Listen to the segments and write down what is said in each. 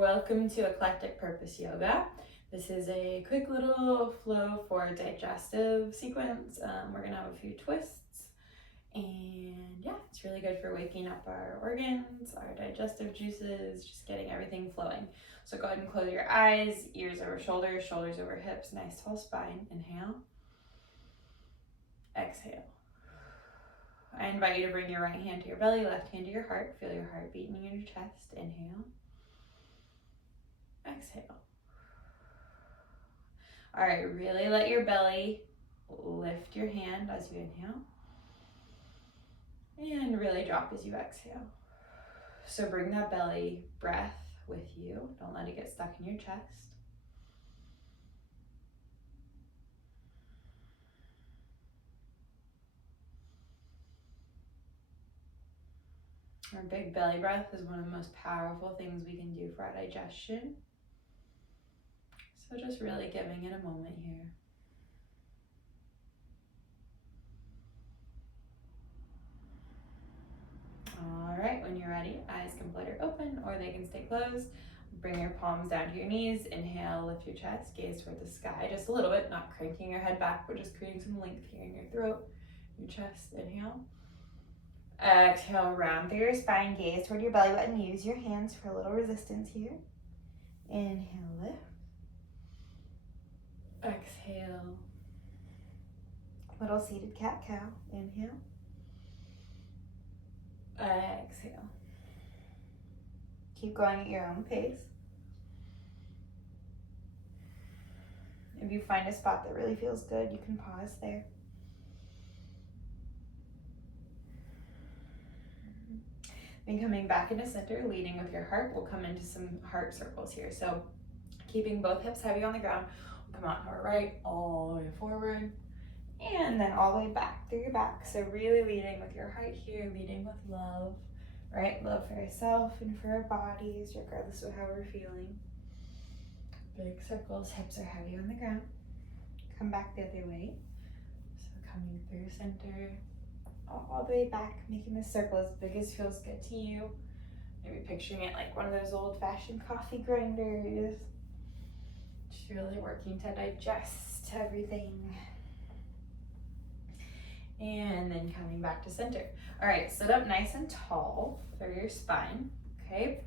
Welcome to Eclectic Purpose Yoga. This is a quick little flow for digestive sequence. We're gonna have a few twists, and yeah, it's really good for waking up our organs, our digestive juices, just getting everything flowing. So go ahead and close your eyes, ears over shoulders, shoulders over hips, nice tall spine. Inhale, exhale. I invite you to bring your right hand to your belly, left hand to your heart. Feel your heart beating in your chest. Inhale, exhale. All right, really let your belly lift your hand as you inhale and really drop as you exhale. So bring that belly breath with you. Don't let it get stuck in your chest. Our big belly breath is one of the most powerful things we can do for our digestion. So just really giving it a moment here. All right, when you're ready, eyes can flutter open or they can stay closed. Bring your palms down to your knees. Inhale, lift your chest, gaze toward the sky just a little bit, not cranking your head back, but just creating some length here in your throat, your chest. Inhale. Exhale, round through your spine, gaze toward your belly button. Use your hands for a little resistance here. Inhale, lift. Exhale. Little seated cat-cow. Inhale. Exhale. Keep going at your own pace. If you find a spot that really feels good, you can pause there. Then coming back into center, leading with your heart, we'll come into some heart circles here. So keeping both hips heavy on the ground, we'll come out to our right, all the way forward, and then all the way back through your back. So really leading with your heart here, leading with love, right? Love for ourselves and for our bodies, regardless of how we're feeling. Big circles, hips are heavy on the ground. Come back the other way. So coming through center, all the way back, making the circle as big as feels good to you. Maybe picturing it like one of those old-fashioned coffee grinders. Just really working to digest everything. And then coming back to center. All right, sit up nice and tall through your spine, okay?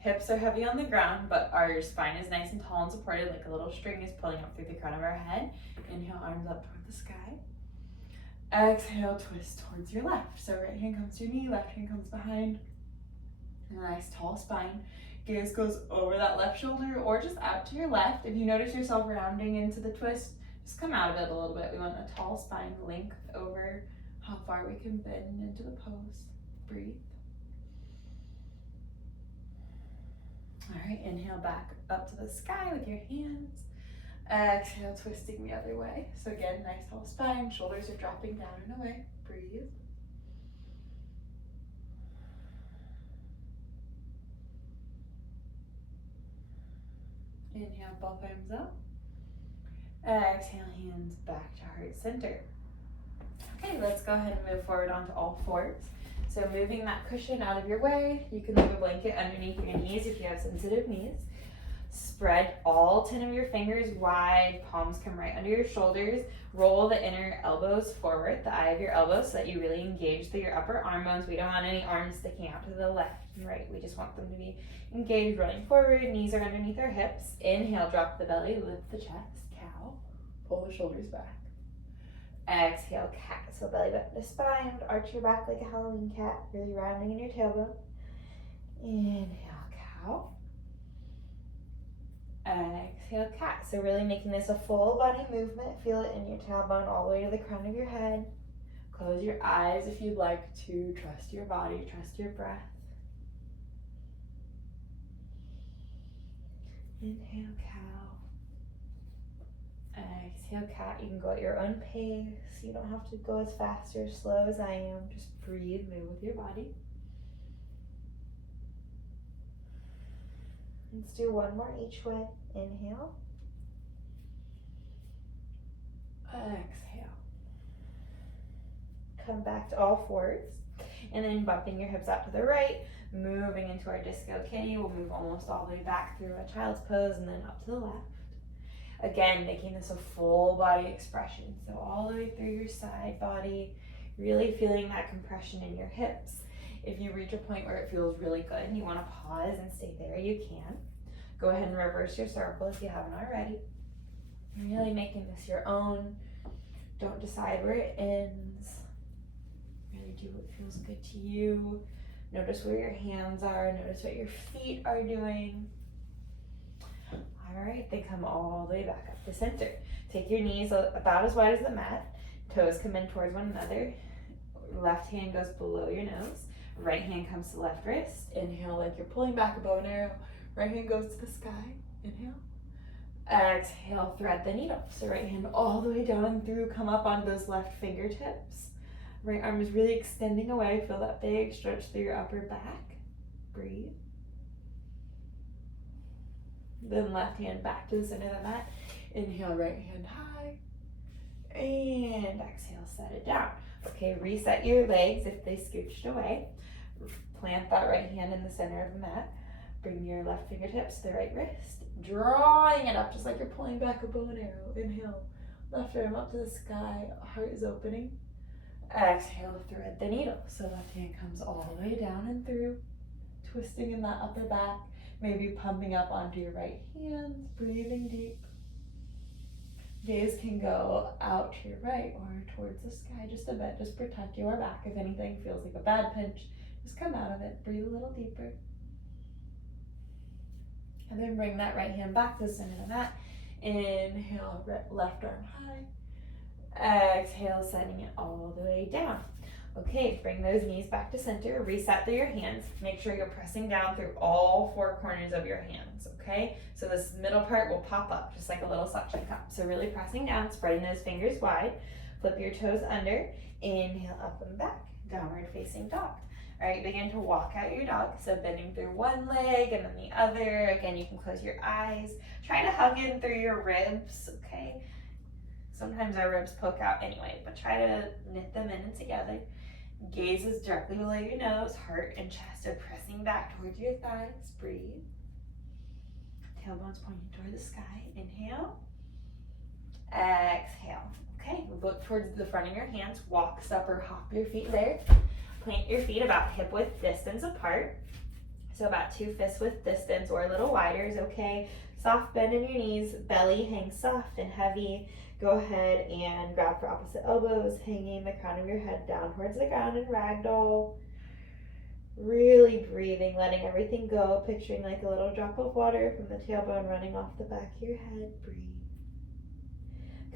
Hips are heavy on the ground, but our spine is nice and tall and supported, like a little string is pulling up through the crown of our head. Inhale, arms up toward the sky. Exhale, twist towards your left. So right hand comes to your knee, left hand comes behind. A nice tall spine. Gaze goes over that left shoulder or just out to your left. If you notice yourself rounding into the twist, just come out of it a little bit. We want a tall spine, length over how far we can bend into the pose. Breathe. All right, inhale back up to the sky with your hands. Exhale, twisting the other way. So again, nice tall spine, shoulders are dropping down and away. Breathe. Inhale, both arms up. Exhale, hands back to heart center. Okay, let's go ahead and move forward onto all fours. So moving that cushion out of your way, you can leave a blanket underneath your knees if you have sensitive knees. Spread all 10 of your fingers wide, palms come right under your shoulders. Roll the inner elbows forward, the eye of your elbows, so that you really engage through your upper arm bones. We don't want any arms sticking out to the left and right. We just want them to be engaged, running forward. Knees are underneath our hips. Inhale, drop the belly, lift the chest, cow. Pull the shoulders back. Exhale, cat. So belly button to spine, arch your back like a Halloween cat, really rounding in your tailbone. Inhale, cow. Exhale, cat. So really making this a full body movement. Feel it in your tailbone all the way to the crown of your head. Close your eyes if you'd like to. Trust your body, trust your breath. Inhale, cow. Exhale, cat. You can go at your own pace. You don't have to go as fast or slow as I am. Just breathe, move with your body. Let's do one more each way. Inhale. Exhale. Come back to all fours. and then bumping your hips out to the right, moving into our disco kitty. We'll move almost all the way back through a child's pose and then up to the left. Again, making this a full body expression. So all the way through your side body, really feeling that compression in your hips. If you reach a point where it feels really good and you want to pause and stay there, you can. Go ahead and reverse your circle if you haven't already. Really making this your own. Don't decide where it ends. Really do what feels good to you. Notice where your hands are. Notice what your feet are doing. All right, they come all the way back up to center. Take your knees about as wide as the mat. Toes come in towards one another. Left hand goes below your nose. Right hand comes to left wrist. Inhale like you're pulling back a bow and arrow. Right hand goes to the sky. Inhale. Exhale, thread the needle. So right hand all the way down and through. Come up on those left fingertips. Right arm is really extending away. Feel that big stretch through your upper back. Breathe. Then left hand back to the center of the mat. Inhale, right hand high. And exhale, set it down. Okay, reset your legs if they scooched away. Plant that right hand in the center of the mat. Bring your left fingertips to the right wrist. Drawing it up just like you're pulling back a bow and arrow. Inhale, left arm up to the sky. Heart is opening. Exhale, thread the needle. So left hand comes all the way down and through. Twisting in that upper back. Maybe pumping up onto your right hands, breathing deep. Gaze can go out to your right or towards the sky just a bit. Just protect your back. If anything feels like a bad pinch, just come out of it. Breathe a little deeper. And then bring that right hand back to the center of the mat. Inhale, left arm high. Exhale, setting it all the way down. Okay, bring those knees back to center. Reset through your hands. Make sure you're pressing down through all four corners of your hands, okay? So this middle part will pop up just like a little suction cup. So really pressing down, spreading those fingers wide. Flip your toes under. Inhale, up and back. Downward facing dog. All right, begin to walk out your dog. So bending through one leg and then the other. Again, you can close your eyes. Try to hug in through your ribs, okay? Sometimes our ribs poke out anyway, but try to knit them in and together. Gaze is directly below your nose. Heart and chest are pressing back towards your thighs. Breathe. Tailbones pointing toward the sky. Inhale. Exhale. Okay, look towards the front of your hands. Walk, step, or hop your feet there. Plant your feet about hip width distance apart. So about 2 fist width distance or a little wider is okay. Soft bend in your knees. Belly hangs soft and heavy. Go ahead and grab for opposite elbows, hanging the crown of your head down towards the ground in ragdoll. Really breathing, letting everything go, picturing like a little drop of water from the tailbone running off the back of your head. Breathe.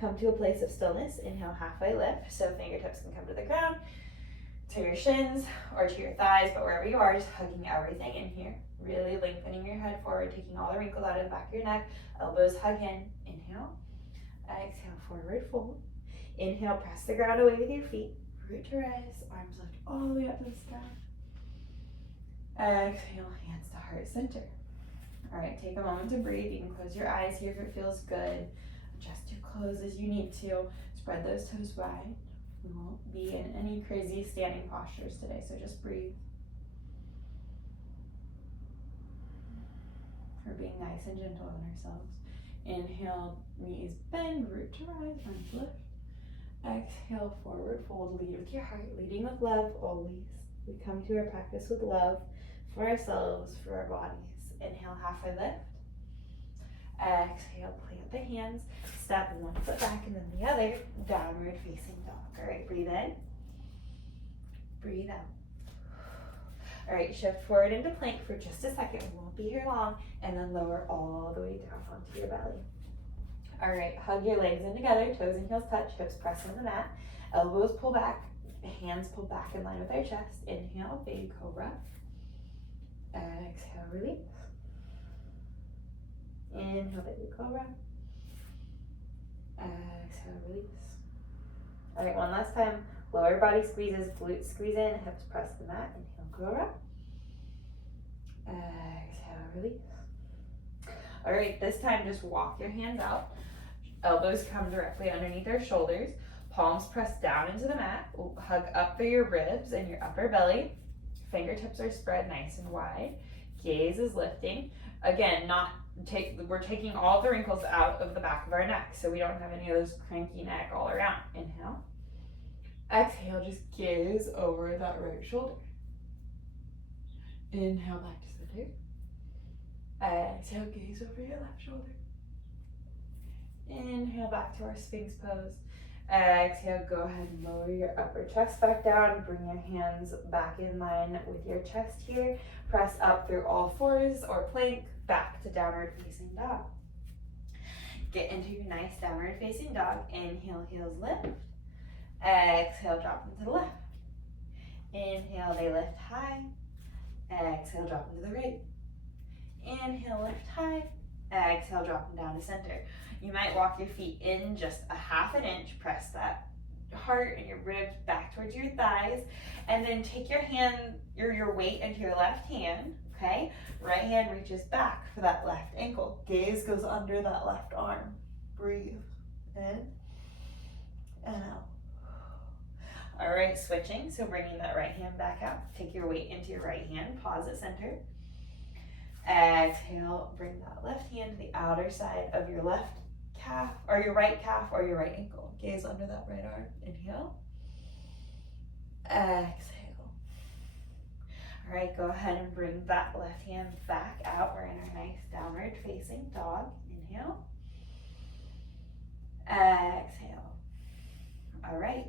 Come to a place of stillness. Inhale, halfway lift, so fingertips can come to the ground, to your shins, or to your thighs, but wherever you are, just hugging everything in here. Really lengthening your head forward, taking all the wrinkles out of the back of your neck. Elbows hug in. Inhale. Exhale, forward fold. Inhale, press the ground away with your feet. Root to rise, arms lift all the way up to the sky. Exhale, hands to heart center. All right, take a moment to breathe. You can close your eyes here if it feels good. Adjust your clothes as you need to. Spread those toes wide. We won't be in any crazy standing postures today, so just breathe. We're being nice and gentle on ourselves. Inhale, knees bend, root to rise, arms lift. Exhale, forward fold, lead with your heart, leading with love always. We come to our practice with love for ourselves, for our bodies. Inhale, halfway lift. Exhale, plant the hands, step one foot back and then the other, downward facing dog. All right, breathe in, breathe out. All right, shift forward into plank for just a second. We won't be here long. And then lower all the way down onto your belly. All right, hug your legs in together. Toes and heels touch. Hips press into the mat. Elbows pull back. Hands pull back in line with our chest. Inhale, baby cobra. Exhale, release. Inhale, baby cobra. Exhale, release. All right, one last time. Lower body squeezes, glutes squeeze in, hips press the mat. Inhale, cobra. Exhale, release. All right, this time just walk your hands out. Elbows come directly underneath our shoulders. Palms press down into the mat. Hug up through your ribs and your upper belly. Fingertips are spread nice and wide. Gaze is lifting. Again, we're taking all the wrinkles out of the back of our neck, so we don't have any of those cranky neck all around. Inhale. Exhale, just gaze over that right shoulder. Inhale, back to center. Exhale, gaze over your left shoulder. Inhale, back to our Sphinx pose. Exhale, go ahead and lower your upper chest back down. Bring your hands back in line with your chest here. Press up through all fours or plank, back to downward facing dog. Get into your nice downward facing dog. Inhale, heels lift. Exhale, drop them to the left. Inhale, they lift high. Exhale, drop them to the right. Inhale, lift high. Exhale, drop them down to center. You might walk your feet in just a ½ inch. Press that heart and your ribs back towards your thighs. And then take your hand, your weight into your left hand, okay? Right hand reaches back for that left ankle. Gaze goes under that left arm. Breathe in and out. All right, switching. So bringing that right hand back out. Take your weight into your right hand. Pause at center. Exhale, bring that left hand to the outer side of your left calf, or your right calf, or your right ankle. Gaze under that right arm. Inhale. Exhale. All right, go ahead and bring that left hand back out. We're in our nice downward facing dog. Inhale. Exhale. All right.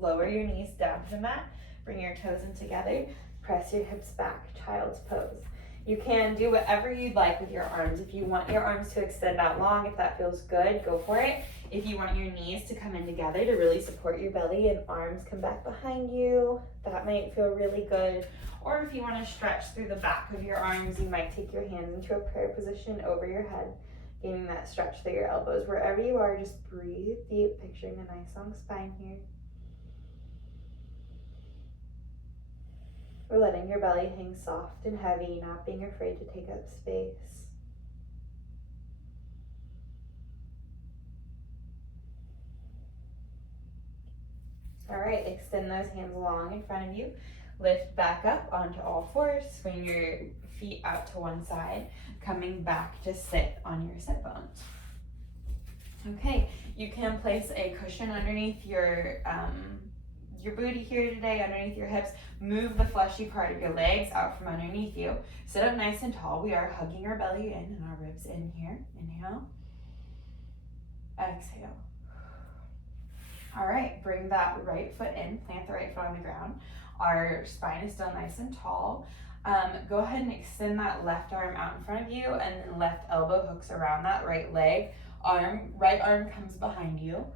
Lower your knees down to the mat. Bring your toes in together. Press your hips back, child's pose. You can do whatever you'd like with your arms. If you want your arms to extend out long, if that feels good, go for it. If you want your knees to come in together to really support your belly and arms come back behind you, that might feel really good. Or if you want to stretch through the back of your arms, you might take your hands into a prayer position over your head, gaining that stretch through your elbows. Wherever you are, just breathe deep, picturing a nice long spine here. We're letting your belly hang soft and heavy, not being afraid to take up space. All right, extend those hands long in front of you. Lift back up onto all fours. Swing your feet out to one side, coming back to sit on your sit bones. Okay, you can place a cushion underneath your booty here today, underneath your hips. Move the fleshy part of your legs out from underneath you. Sit up nice and tall. We are hugging our belly in and our ribs in here. Inhale. Exhale. All right, bring that right foot in. Plant the right foot on the ground. Our spine is still nice and tall. Go ahead and extend that left arm out in front of you, and then left elbow hooks around that right leg. Right arm comes behind you.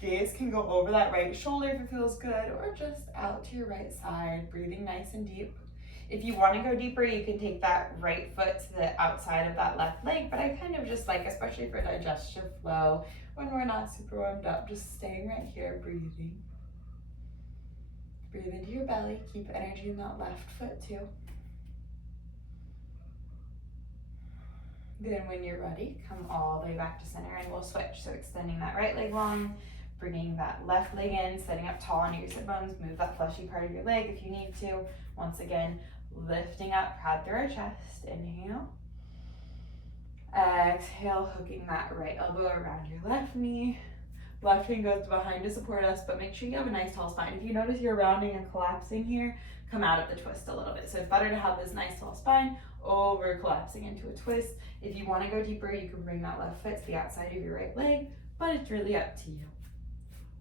Gaze can go over that right shoulder if it feels good, or just out to your right side, breathing nice and deep. If you want to go deeper, you can take that right foot to the outside of that left leg, but I kind of just like, especially for digestive flow, when we're not super warmed up, just staying right here, breathing. Breathe into your belly, keep energy in that left foot too. Then when you're ready, come all the way back to center and we'll switch. So extending that right leg long, bringing that left leg in, sitting up tall onto your sit bones, move that fleshy part of your leg if you need to. Once again, lifting up, proud through our chest. Inhale. Exhale, hooking that right elbow around your left knee. Left hand goes behind to support us, but make sure you have a nice tall spine. If you notice you're rounding and collapsing here, come out of the twist a little bit. So it's better to have this nice tall spine over collapsing into a twist. If you want to go deeper, you can bring that left foot to the outside of your right leg, but it's really up to you.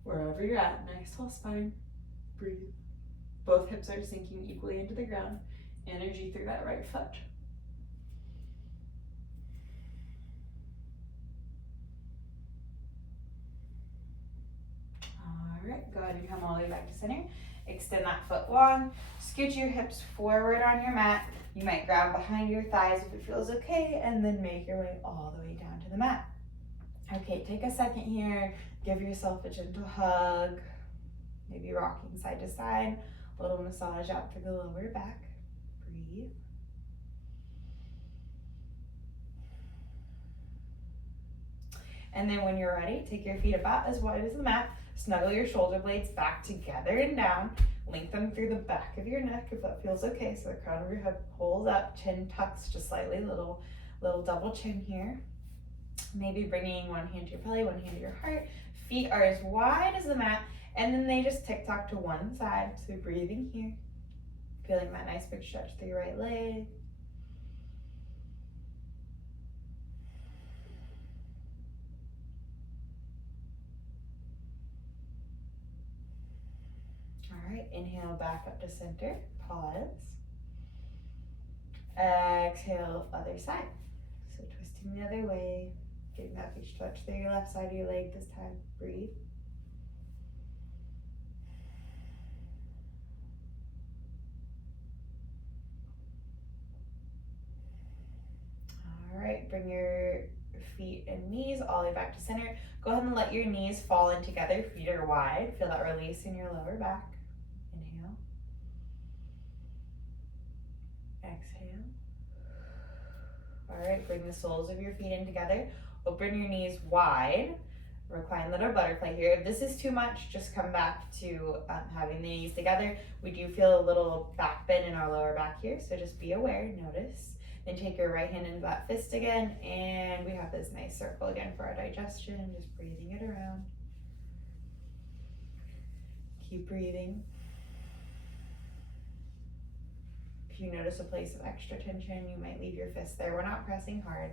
Wherever you're at, nice tall spine, breathe. Both hips are sinking equally into the ground. Energy through that right foot. All right, go ahead and come all the way back to center. Extend that foot long. Scoot your hips forward on your mat. You might grab behind your thighs if it feels okay, and then make your way all the way down to the mat. Okay, take a second here. Give yourself a gentle hug. Maybe rocking side to side. A little massage out through the lower back. Breathe. And then when you're ready, take your feet about as wide as the mat. Snuggle your shoulder blades back together and down. Link them through the back of your neck if that feels okay. So the crown of your head pulls up, chin tucks just slightly, little double chin here. Maybe bringing one hand to your belly, one hand to your heart. Feet are as wide as the mat, and then they just tick-tock to one side. So breathing here, feeling that nice big stretch through your right leg. All right, inhale back up to center, pause. Exhale, other side. So twisting the other way, getting that big stretch through your left side of your leg this time. Breathe. All right, bring your feet and knees all the way back to center. Go ahead and let your knees fall in together. Feet are wide. Feel that release in your lower back. Inhale. Exhale. All right, bring the soles of your feet in together. Open your knees wide. Recline little butterfly here. If this is too much, just come back to having the knees together. We do feel a little back bend in our lower back here, so just be aware, notice. Then take your right hand into that fist again, and we have this nice circle again for our digestion, just breathing it around. Keep breathing. If you notice a place of extra tension, you might leave your fist there. We're not pressing hard,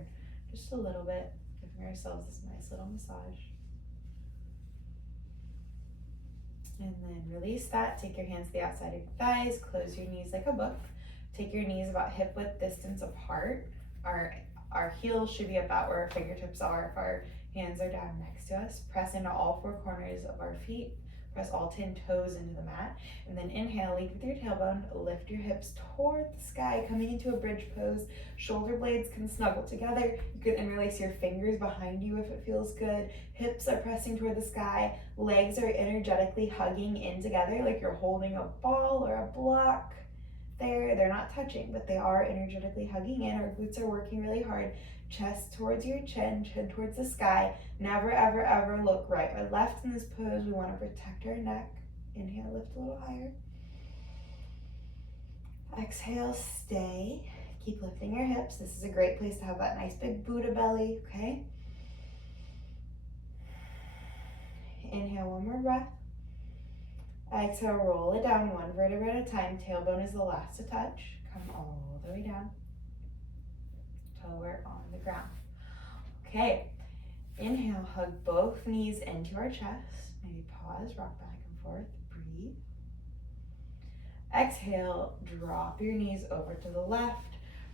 just a little bit, giving ourselves this nice little massage. And then release that. Take your hands to the outside of your thighs, close your knees like a book. Take your knees about hip width distance apart. Our heels should be about where our fingertips are if our hands are down next to us. Press into all four corners of our feet. Press all 10 toes into the mat. And then inhale, lead with your tailbone. Lift your hips toward the sky, coming into a bridge pose. Shoulder blades can snuggle together. You can interlace your fingers behind you if it feels good. Hips are pressing toward the sky. Legs are energetically hugging in together like you're holding a ball or a block. They're not touching, but they are energetically hugging in. Our glutes are working really hard. Chest towards your chin, chin towards the sky. Never, ever, ever look right or left in this pose. We want to protect our neck. Inhale, lift a little higher. Exhale, stay. Keep lifting your hips. This is a great place to have that nice big Buddha belly, okay? Inhale, one more breath. Exhale, roll it down one vertebra at a time. Tailbone is the last to touch. Come all the way down till we're on the ground. Okay, inhale, hug both knees into our chest. Maybe pause, rock back and forth, breathe. Exhale, drop your knees over to the left.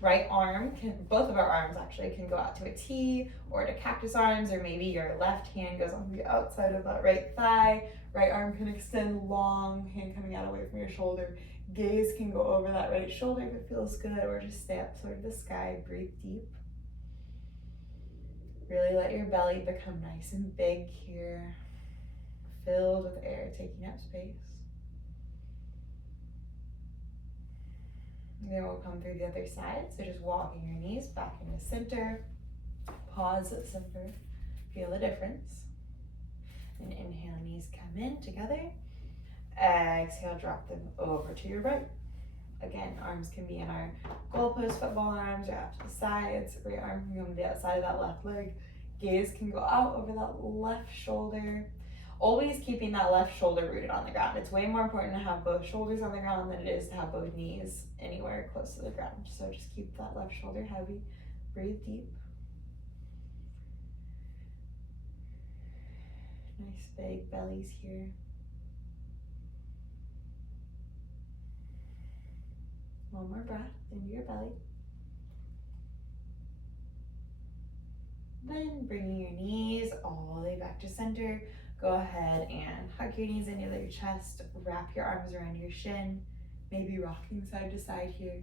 Right arm, both of our arms actually can go out to a T or to cactus arms, or maybe your left hand goes on the outside of that right thigh. Right arm can extend long, hand coming out away from your shoulder. Gaze can go over that right shoulder if it feels good, or just stay up toward the sky. Breathe deep. Really let your belly become nice and big here, filled with air, taking up space. Then we'll come through the other side. So just walking your knees back into center. Pause at center. Feel the difference. And inhale, knees come in together. Exhale, drop them over to your right. Again, arms can be in our goalpost football arms or out to the sides. Right arm can go on the outside of that left leg. Gaze can go out over that left shoulder. Always keeping that left shoulder rooted on the ground. It's way more important to have both shoulders on the ground than it is to have both knees anywhere close to the ground. So just keep that left shoulder heavy. Breathe deep. Nice big bellies here. One more breath into your belly. Then bringing your knees all the way back to center. Go ahead and hug your knees into your chest. Wrap your arms around your shin. Maybe rocking side to side here.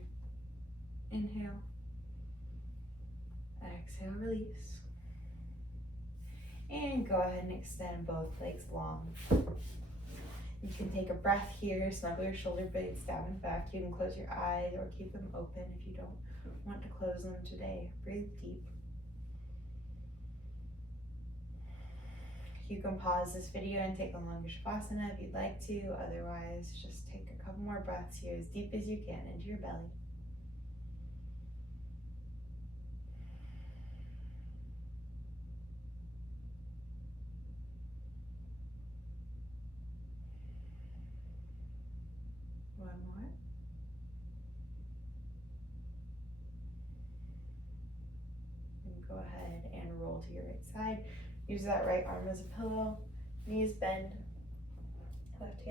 Inhale. Exhale, release. And go ahead and extend both legs long. You can take a breath here, snuggle your shoulder blades down and back. You can close your eyes or keep them open if you don't want to close them today. Breathe deep. You can pause this video and take a longer Shavasana if you'd like to. Otherwise, just take a couple more breaths here as deep as you can into your belly. One more. And go ahead and roll to your right side. Use that right arm as a pillow. Knees bend. Left hand